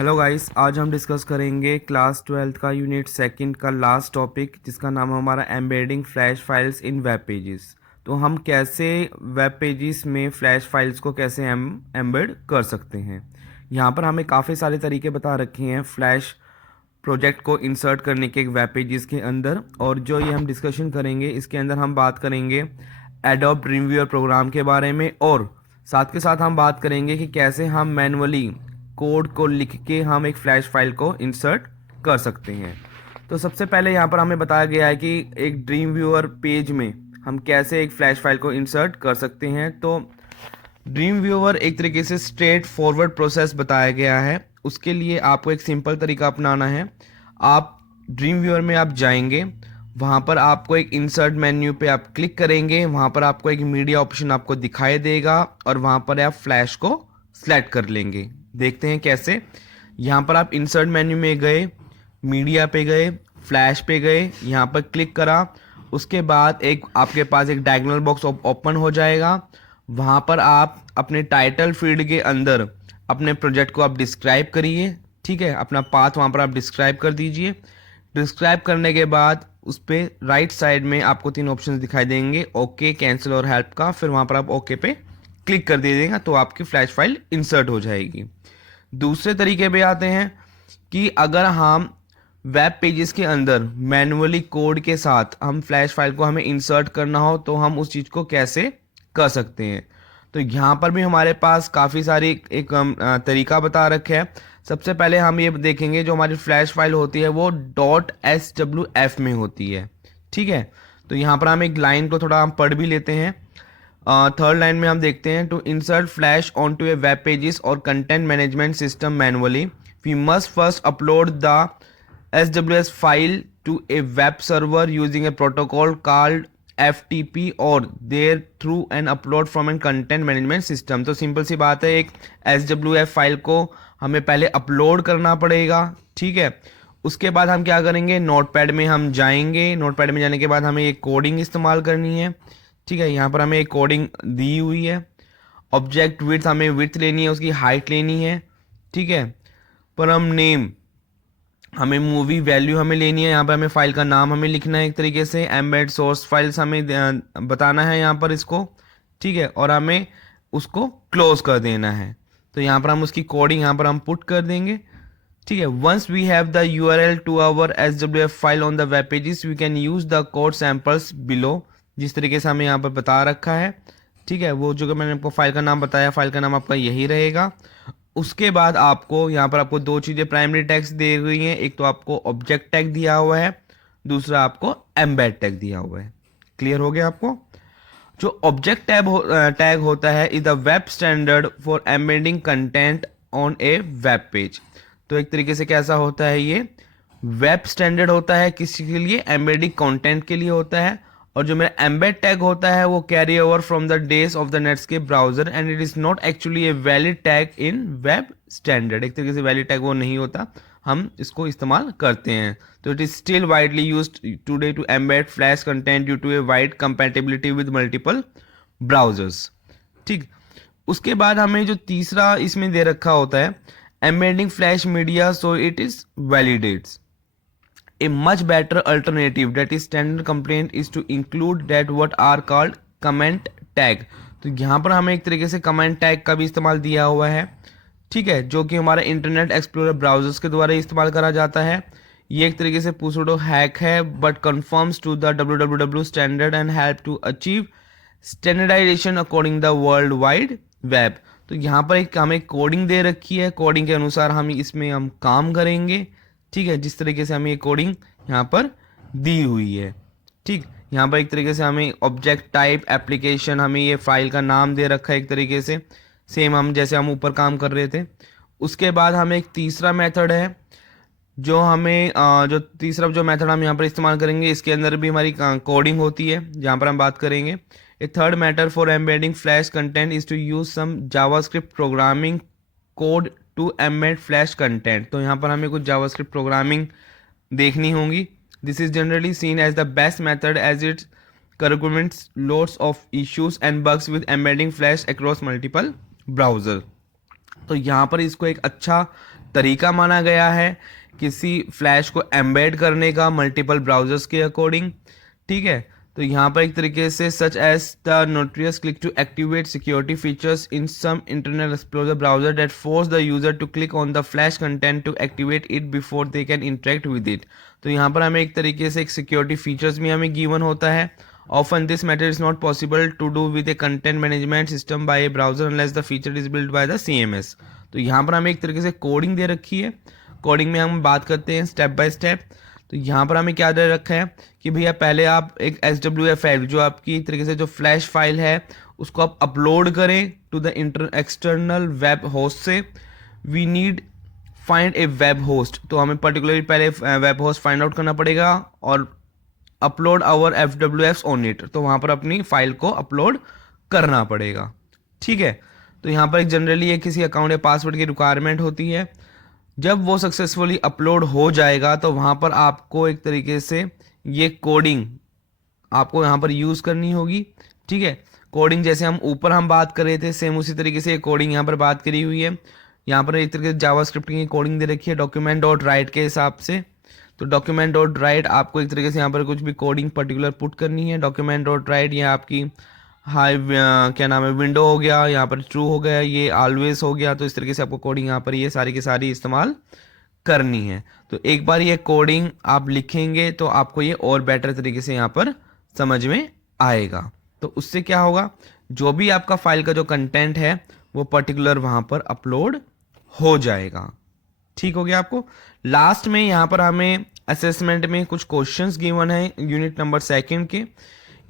Hello guys, आज हम discuss करेंगे क्लास 12th का यूनिट सेकंड का लास्ट टॉपिक, जिसका नाम है हमारा embedding flash files in web pages. तो हम कैसे वेब पेजेस में फ्लैश फाइल्स को कैसे एम्बेड कर सकते हैं। यहाँ पर हमें काफ़ी सारे तरीके बता रखे हैं फ्लैश प्रोजेक्ट को इंसर्ट करने के एक वेब पेजेस के अंदर। और जो ये हम डिस्कशन करेंगे, इसके अंदर हम बात करेंगे एडोब ड्रीमवीवर प्रोग्राम के बारे में, और साथ के साथ हम बात करेंगे कि कैसे हम मैनुअली कोड को लिख के हम एक फ्लैश फाइल को इंसर्ट कर सकते हैं। तो सबसे पहले यहाँ पर हमें बताया गया है कि एक ड्रीम व्यूअर पेज में हम कैसे एक फ्लैश फाइल को इंसर्ट कर सकते हैं। तो ड्रीम व्यूअर एक तरीके से स्ट्रेट फॉरवर्ड प्रोसेस बताया गया है। उसके लिए आपको एक सिंपल तरीका अपनाना है। आप ड्रीम व्यूअर में आप जाएंगे, वहाँ पर आपको एक इंसर्ट मेन्यू पे आप क्लिक करेंगे, वहाँ पर आपको एक मीडिया ऑप्शन आपको दिखाई देगा और वहाँ पर आप फ्लैश को सेलेक्ट कर लेंगे। देखते हैं कैसे। यहाँ पर आप इंसर्ट मेन्यू में गए, मीडिया पे गए, फ्लैश पे गए, यहाँ पर क्लिक करा, उसके बाद एक आपके पास एक डायगोनल बॉक्स ओपन हो जाएगा। वहाँ पर आप अपने टाइटल फील्ड के अंदर अपने प्रोजेक्ट को आप डिस्क्राइब करिए। ठीक है, अपना पाथ वहाँ पर आप डिस्क्राइब कर दीजिए। डिस्क्राइब करने के बाद उस पर राइट साइड में आपको 3 ऑप्शन दिखाई देंगे, ओके, कैंसिल और हेल्प का। फिर वहाँ पर आप ओके पे क्लिक कर दीजिएगा तो आपकी फ्लैश फाइल इंसर्ट हो जाएगी। दूसरे तरीके पे आते हैं कि अगर हम वेब पेजेस के अंदर मैनुअली कोड के साथ हम फ्लैश फाइल को हमें इंसर्ट करना हो तो हम उस चीज़ को कैसे कर सकते हैं। तो यहाँ पर भी हमारे पास काफ़ी सारी एक तरीका बता रखा है। सबसे पहले हम ये देखेंगे, जो हमारी फ्लैश फाइल होती है वो .swf में होती है। ठीक है, तो यहाँ पर हम एक लाइन को थोड़ा हम पढ़ भी लेते हैं। थर्ड लाइन में हम देखते हैं, to insert flash on to a web pages और content management system manually we must first upload the SWS file to a web server using a protocol called FTP और there through an upload from an content management system. तो simple सी बात है, एक SWF file को हमें पहले upload करना पड़ेगा। ठीक है, उसके बाद हम क्या करेंगे, नोटपैड में हम जाएंगे। नोटपैड में जाने के बाद हमें एक कोडिंग इस्तेमाल करनी है। ठीक है, यहाँ पर हमें एक कोडिंग दी हुई है। ऑब्जेक्ट विड्थ हमें विड्थ लेनी है, उसकी हाइट लेनी है। ठीक है, परम नेम हमें मूवी वैल्यू हमें लेनी है। यहाँ पर हमें फाइल का नाम हमें लिखना है एक तरीके से। एम्बेड सोर्स फाइल्स हमें बताना है यहाँ पर इसको। ठीक है, और हमें उसको क्लोज कर देना है। तो यहाँ पर हम उसकी कोडिंग यहाँ पर हम पुट कर देंगे। ठीक है, once we have the URL to our SWF file on the web pages we can use the code samples below, जिस तरीके से हमें यहाँ पर बता रखा है। ठीक है, वो जो मैंने आपको फाइल का नाम बताया, फाइल का नाम आपका यही रहेगा। उसके बाद आपको यहाँ पर आपको 2 चीज़ें प्राइमरी टैग्स दी हुई हैं। एक तो आपको ऑब्जेक्ट टैग दिया हुआ है, दूसरा आपको एम्बेड टैग दिया हुआ है। क्लियर हो गया आपको। जो ऑब्जेक्ट टैग होता है is the web standard for embedding content on A web page. तो एक तरीके से कैसा होता है, ये वेब स्टैंडर्ड होता है किसी के लिए, एम्बेडिंग कंटेंट के लिए होता है। और जो मेरा एम्बेड टैग होता है वो carry over from the days of the Netscape browser and it is not actually a valid tag in web standard. एक तरीके से वैलिड टैग वो नहीं होता, हम इसको इस्तेमाल करते हैं। तो it is still widely used today to embed flash content due to a wide compatibility with multiple browsers. ठीक, उसके बाद हमें जो तीसरा इसमें दे रखा होता है, embedding flash media so it is validates. A much better alternative that is standard complaint is to include that what are called comment tag। तो यहाँ पर हमें एक तरीके से comment tag का भी इस्तेमाल दिया हुआ है। ठीक है, जो कि हमारे इंटरनेट एक्सप्लोरर ब्राउजर्स के द्वारा इस्तेमाल करा जाता है। ये एक तरीके से पुसुडो हैक है but confirms to the www standard and help to achieve standardization according the world wide web. तो यहाँ पर एक हमें कोडिंग दे रखी है, कोडिंग के अनुसार हम इसमें हम काम करेंगे। ठीक है, जिस तरीके से हमें ये कोडिंग यहाँ पर दी हुई है। ठीक, यहाँ पर एक तरीके से हमें ऑब्जेक्ट टाइप एप्लीकेशन, हमें ये फाइल का नाम दे रखा है एक तरीके से, सेम हम जैसे हम ऊपर काम कर रहे थे। उसके बाद हमें एक तीसरा मेथड है, जो हमें जो तीसरा जो मेथड हम यहाँ पर इस्तेमाल करेंगे, इसके अंदर भी हमारी कोडिंग होती है, जहाँ पर हम बात करेंगे। A third matter for embedding flash content is to use some JavaScript programming code to embed flash content. तो यहाँ पर हमें कुछ जावास्क्रिप्ट प्रोग्रामिंग देखनी होंगी। This is generally seen as the best method as it currents loads of issues and bugs with embedding flash across multiple browser। तो यहाँ पर इसको एक अच्छा तरीका माना गया है किसी फ्लैश को एम्बेड करने का मल्टीपल ब्राउजर्स के अकॉर्डिंग। ठीक है, तो यहाँ पर एक तरीके से such as the notorious click to activate security features in some Internet Explorer browser that force the user to click on the flash content to activate it before they can interact with it. तो यहाँ पर हमें एक तरीके से एक security features भी हमें गिवन होता है। Often this method is not possible to do with a content management system by a browser unless the feature is built by the CMS। तो यहाँ पर हमें एक तरीके से कोडिंग दे रखी है। कोडिंग में हम बात करते हैं स्टेप बाय स्टेप। तो यहाँ पर हमें क्या दे रखा है कि भैया पहले आप एक SWF फाइल, जो आपकी एक तरीके से जो फ्लैश फाइल है, उसको आप अपलोड करें to the external web host से। We need find a web host. तो हमें पर्टिकुलरली पहले वेब होस्ट फाइंड आउट करना पड़ेगा और upload our FWFs on it. तो वहाँ पर अपनी फाइल को अपलोड करना पड़ेगा। ठीक है, तो यहाँ पर एक जनरली एक किसी अकाउंट या पासवर्ड की रिक्वायरमेंट होती है। जब वो सक्सेसफुली अपलोड हो जाएगा तो वहाँ पर आपको एक तरीके से ये कोडिंग आपको यहाँ पर यूज़ करनी होगी। ठीक है, कोडिंग जैसे हम बात कर रहे थे सेम उसी तरीके से कोडिंग यहाँ पर बात करी हुई है। यहाँ पर एक तरीके से जावास्क्रिप्ट की कोडिंग दे रखी है डॉक्यूमेंट डॉट राइट के हिसाब से। तो डॉक्यूमेंट डॉट राइट आपको एक तरीके से यहाँ पर कुछ भी कोडिंग पर्टिकुलर पुट करनी है। डॉक्यूमेंट डॉट राइट ये आपकी हाई क्या नाम है विंडो हो गया, यहाँ पर ट्रू हो गया, ये ऑलवेज हो गया। तो इस तरीके से आपको कोडिंग यहाँ पर ये सारी की सारी इस्तेमाल करनी है। तो एक बार ये कोडिंग आप लिखेंगे तो आपको ये और बेटर तरीके से यहाँ पर समझ में आएगा। तो उससे क्या होगा, जो भी आपका फाइल का जो कंटेंट है वो पर्टिकुलर वहाँ पर अपलोड हो जाएगा। ठीक हो गया आपको। लास्ट में यहाँ पर हमें असेसमेंट में कुछ क्वेश्चंस गिवन है यूनिट नंबर 2 के।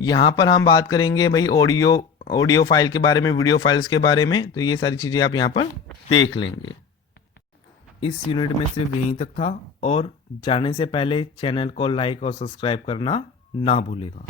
यहाँ पर हम बात करेंगे भाई ऑडियो फाइल के बारे में, वीडियो फाइल्स के बारे में। तो ये सारी चीज़ें आप यहाँ पर देख लेंगे। इस यूनिट में सिर्फ यहीं तक था और जाने से पहले चैनल को लाइक और सब्सक्राइब करना ना भूलेगा।